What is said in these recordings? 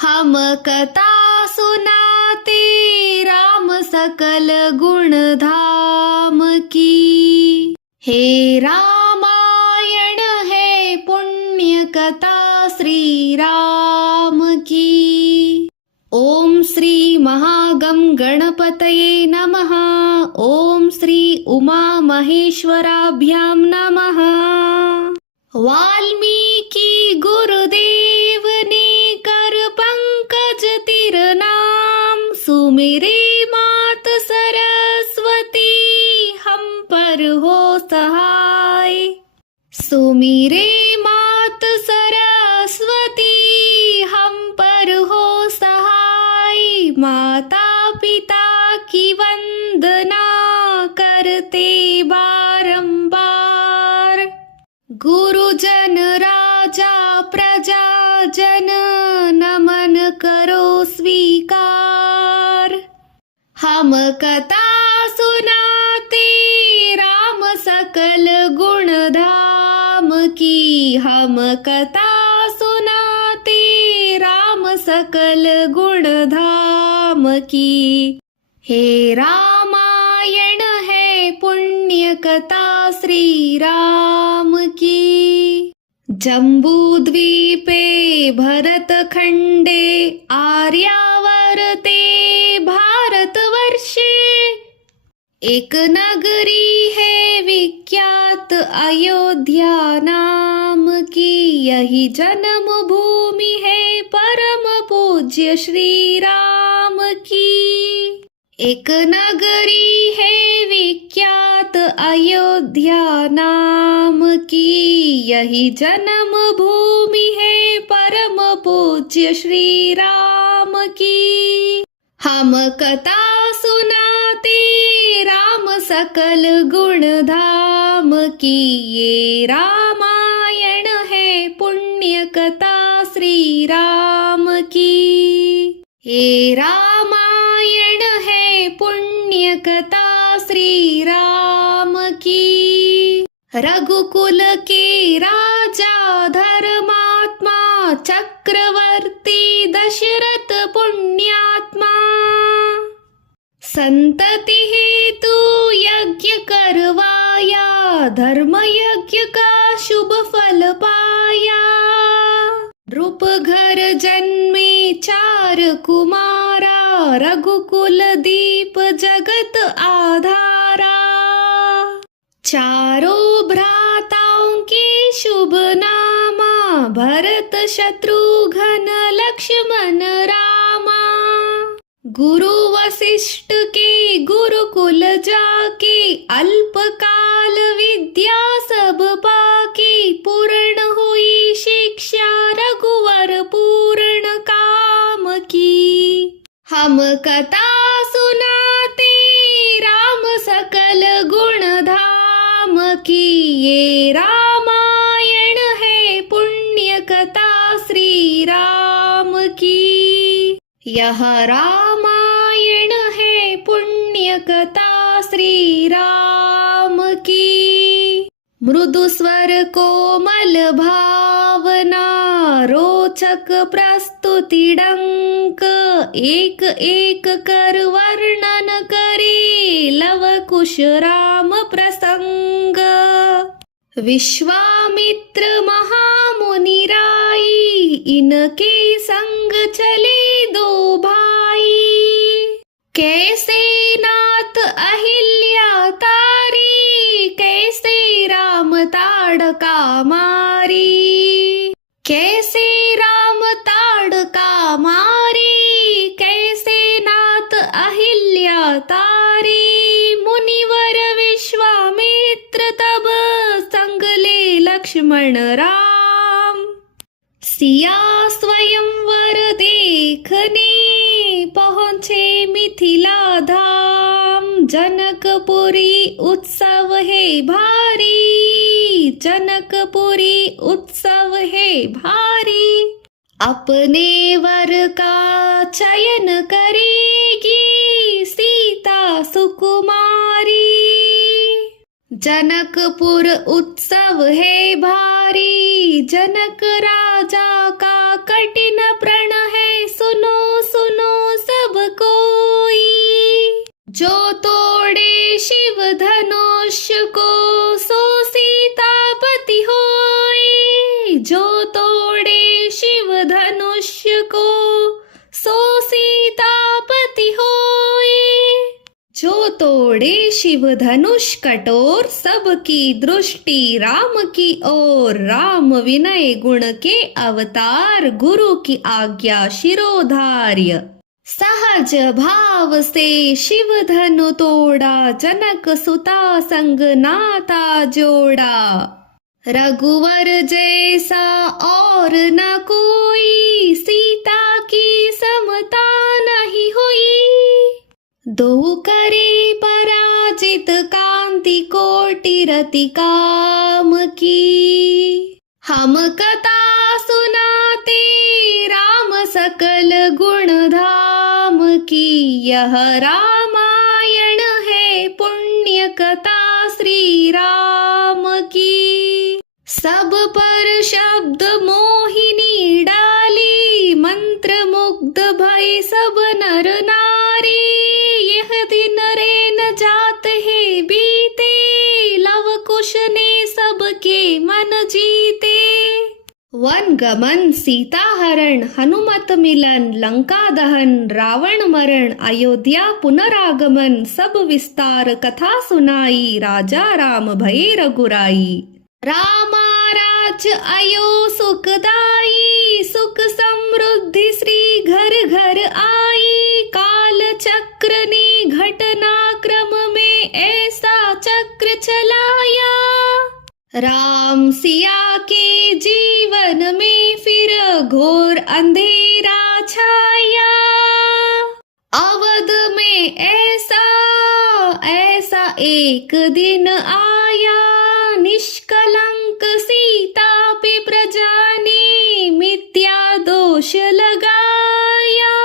हम कथा सुनाते राम सकल गुण धाम की। हे रामायण है पुण्य कथा श्री राम की। ओम श्री महागम गणपतये नमः। ओम श्री उमा महेश्वराभ्यां नमः। वाल्मीकि गुरुदेव ने कर पंकज तिर नाम, सुमिरे मात सरस्वती हम पर हो सहाय। सुमिरे मात सरस्वती हम पर हो सहाय। माता पिता की वंदना करते बारंबार। गुरुजन राजा प्रजा जन नमन करो स्वीकार। हम कथा सुनाते राम सकल गुण धाम की। हम कथा सुनाते राम सकल गुण धाम की। हे रामायण है पुण्य कथा श्री राम की। जम्बूद्वीपे भरत खंडे आर्यावर्ते भारतवर्षे एक नगरी है विख्यात अयोध्या नाम की। यही जन्म भूमि है परम पूज्य श्री राम की। एक नगरी है विख्यात अयोध्या नाम की। यही जन्म भूमि है परम पूज्य श्री राम की। हम कथा सुनाते राम सकल गुण धाम की। ये रामायण है पुण्य कथा श्री राम की। हे रामायण है पुण्य कथा श्री राम की। रघुकुल के राजा धर्मात्मा चक्रवर्ती दशरथ पुण्यात्मा। संतति हेतु यज्ञ करवाया, धर्म यज्ञ का शुभ फल पाया। नृप घर जन्मे चार कुमारा, रघुकुल दीप जगत आधारा। चारों भ्राताओं के शुभ नामा, भरत शत्रुघ्न लक्ष्मण रामा। गुरु वशिष्ठ के गुरुकुल जाके, अल्पकाल विद्या सब पाके। पूर्ण हुई शिक्षा रघुवर पूर्ण काम की। हम कथा सुनाते राम सकल गुण धाम की। ये रामायण है पुण्य कथा श्री राम की। यह रामायण है पुण्य कथा श्री राम की। मृदु स्वर कोमल भावना, रोचक प्रस्तुति डंक। एक एक कर वर्णन करे लव कुश राम प्रसंग। विश्वामित्र महामुनि राई, इनके संग चले दो भाई। कैसे नाथ अहिल्या तारी, कैसे राम ताड़का मारी। कैसे राम ताड़का मारी, कैसे नाथ अहिल्या तारी। मुनिवर विश्वामित्र तब संग ले लक्ष्मण राम। सिया स्वयंवर देखने पहुँचे मिथिला धाम। जनकपुरी उत्सव है भारी, जनकपुरी उत्सव है भारी। अपने वर का चयन करेगी सीता सुकुमारी। जनकपुर उत्सव है भारी, जनक राजा का कठिन प्रण है धनुष्य को, सो सीतापति होए। जो तोड़े शिव धनुष कठोर, सबकी दृष्टि राम की ओर। राम विनय गुण के अवतार, गुरु की आज्ञा शिरोधार्य। सहज भाव से शिव धनु तोड़ा, जनक सुता संग नाता जोड़ा। रघुवर जैसा और न कोई, सीता की समता नहीं हुई। दो करे पराजित, कांति कोटि रति काम की। हम कथा सुनाते राम सकल गुण धाम की। यह रामायण है पुण्य कथा श्री राम की। सब पर शब्द मोहिनी डाली, मंत्र मुग्ध भय सब नर नारी। यह दिन रे न जात है बीते, लव कुश ने सबके मन जीते। वन गमन, सीता हरण, हनुमत मिलन, लंका दहन, रावण मरण, अयोध्या पुनरागमन। सब विस्तार कथा सुनाई, राजा राम भये रघुराई। रामा राज्य अयो सुखदाई, सुख समृद्धि श्री घर घर आई। काल चक्र ने घटना क्रम में ऐसा चक्र चलाया। राम सिया के जीवन में फिर घोर अंधेरा छाया। अवध में ऐसा एक दिन आया, निष्कलंक सीता पे प्रजा ने मिथ्या दोष लगाया।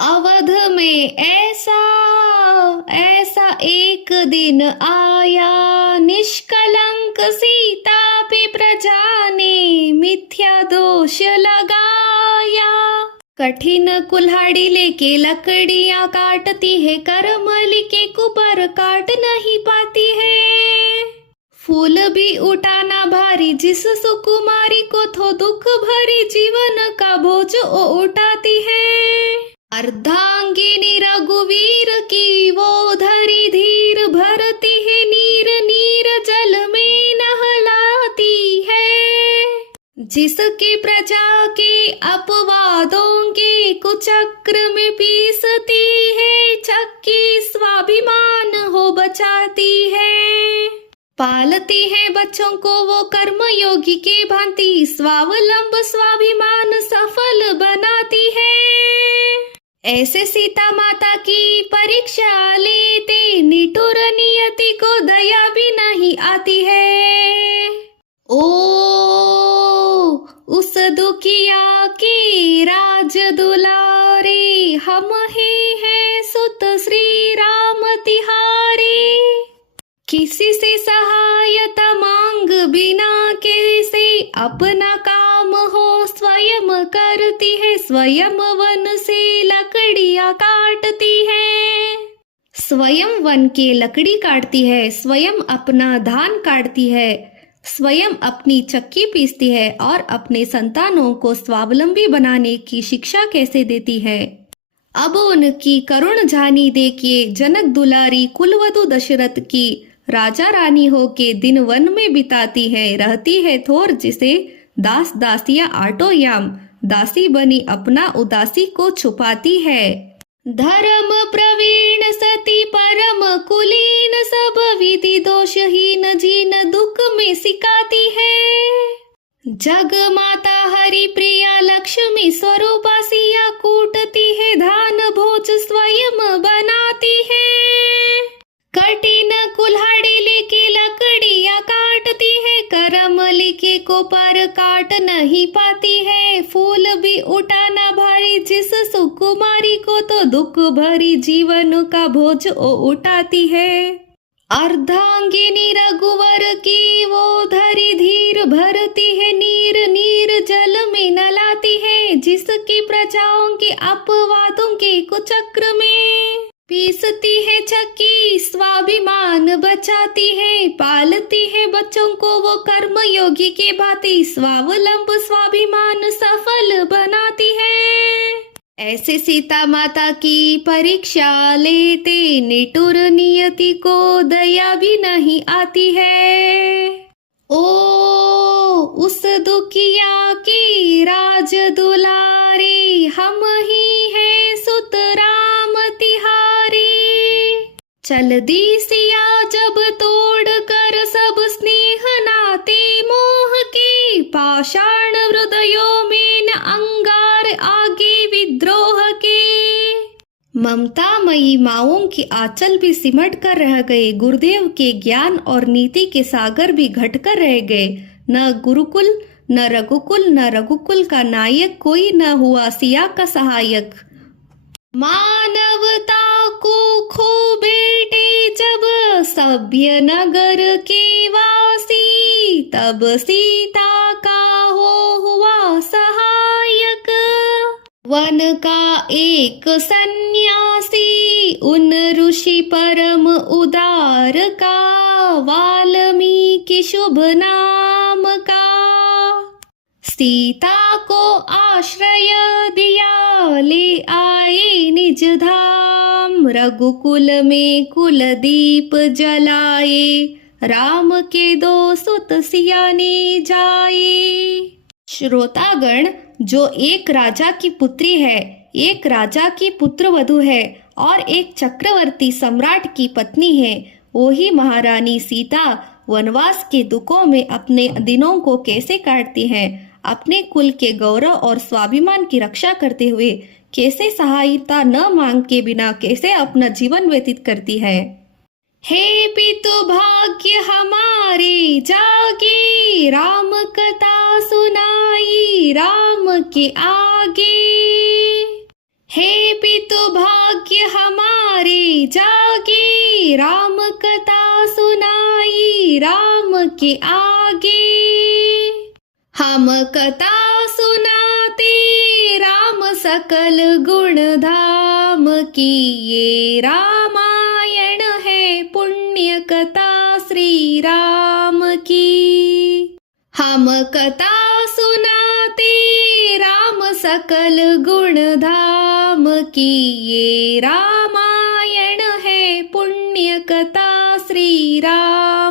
अवध में ऐसा एक दिन आया, निष्कलंक सीता पे प्रजा ने मिथ्या दोष लगाया। कठिन कुल्हाड़ी लेके लकड़ियां काटती है, करमली के कुपर काट नहीं पाती है। फूल भी उठाना भारी, जिस सुकुमारी को थो दुख भरी जीवन का बोझ वो उठाती है। अर्धांगिनी रघुवीर की वो धरी धीर, भरती है नीर नीर जल में नहलाती है। जिसकी प्रजा के अपवादों के कुचक्र में पीसती है, चक्की स्वाभिमान हो बचाती है। पालती है बच्चों को वो कर्म योगी के भांति, स्वावलंब स्वाभिमान सफल बनाती है। ऐसे सीता माता की परीक्षा लेते, निठुर नियति को दया भी नहीं आती है। ओ उस दुखिया के राज दुलारे, हम ही हैं सुत श्री राम तिहारे। किसी से सहायता मांग बिना कैसे, अपना काम हो स्वयं करती है। स्वयं वन से लकड़ियां काटती है, स्वयं वन के लकड़ी काटती है। स्वयं अपना धान काटती है, स्वयं अपनी चक्की पीसती है। और अपने संतानों को स्वावलंबी बनाने की शिक्षा कैसे देती है। अब उनकी करुण झानी देखिए, जनक दुलारी कुलवधु दशरथ की राजा रानी होके दिन वन में बिताती है। रहती है थोर जिसे दास दासियां आटोयाम, दासी बनी अपना उदासी को छुपाती है। धर्म प्रवीण सती परम कुलीन, सब विधि दोषहीन जीन दुख में सिखाती है। जग माता हरि प्रिया लक्ष्मी स्वरूपा सिया, कूटती है धान भोज स्वयं बनाती है। कठिन कुल्हाड़ी लेके लकड़ियां काटती है, करमली के कोपर काट नहीं पाती है। फूल भी उठाना भारी, जिस सुकुमारी को तो दुख भरी जीवन का बोझ वो उठाती है। अर्धांगिनी रघुवर की वो धरी धीर, भरती है नीर नीर जल में नलाती है। जिसकी प्रजाओं के अपवादों के कुचक्र में पीसती है चक्की स्वाभिमान बचाती है, पालती है बच्चों को वो कर्म योगी के भांति, स्वावलंब स्वाभिमान सफल बनाती है। ऐसे सीता माता की परीक्षा लेते, निठुर नियति को दया भी नहीं आती है। ओ उस दुखिया की राज दुलारी, हम ही हैं सुत राम तिहारी। चल दी सिया जब तोड़ कर सब स्नेह नाते मोह के, पाषाण हृदयों में न अंगार आगे विद्रोह के। ममतामयी माओं की आंचल भी सिमट कर रह गए, गुरुदेव के ज्ञान और नीति के सागर भी घट कर रह गए। न गुरुकुल न रघुकुल, न रघुकुल का नायक कोई न हुआ सिया का सहायक। मानवता को खो बेटे जब सभ्य नगर के वासी, तब सीता का हुआ सहायक। वन का एक सन्यासी, उन ऋषि परम उदार का, वाल्मीकि शुभ नाम का। सीता को आश्रय दिया, ले आए निज धाम, रघुकुल में कुलदीप जलाए, राम के दो सुत सिया ने जाए। श्रोतागण, जो एक राजा की पुत्री है, एक राजा की पुत्रवधू है और एक चक्रवर्ती सम्राट की पत्नी है, वो ही महारानी सीता वनवास के दुखों में अपने दिनों को कैसे काटती है, अपने कुल के गौरव और स्वाभिमान की रक्षा करते हुए कैसे सहायता न मांग के बिना कैसे अपना जीवन व्यतीत करती है। हे पितु भाग्य हमारे जागे, राम कथा सुनाई राम के आगे। हे पितु भाग्य हमारे जागे, राम कथा सुनाई राम के आगे। हम कथा सुनाते राम सकल गुण धाम की, ये रामायण है पुण्य कथा श्री राम की। हम कथा सुनाते राम सकल गुण धाम की, ये रामायण है पुण्य कथा श्री राम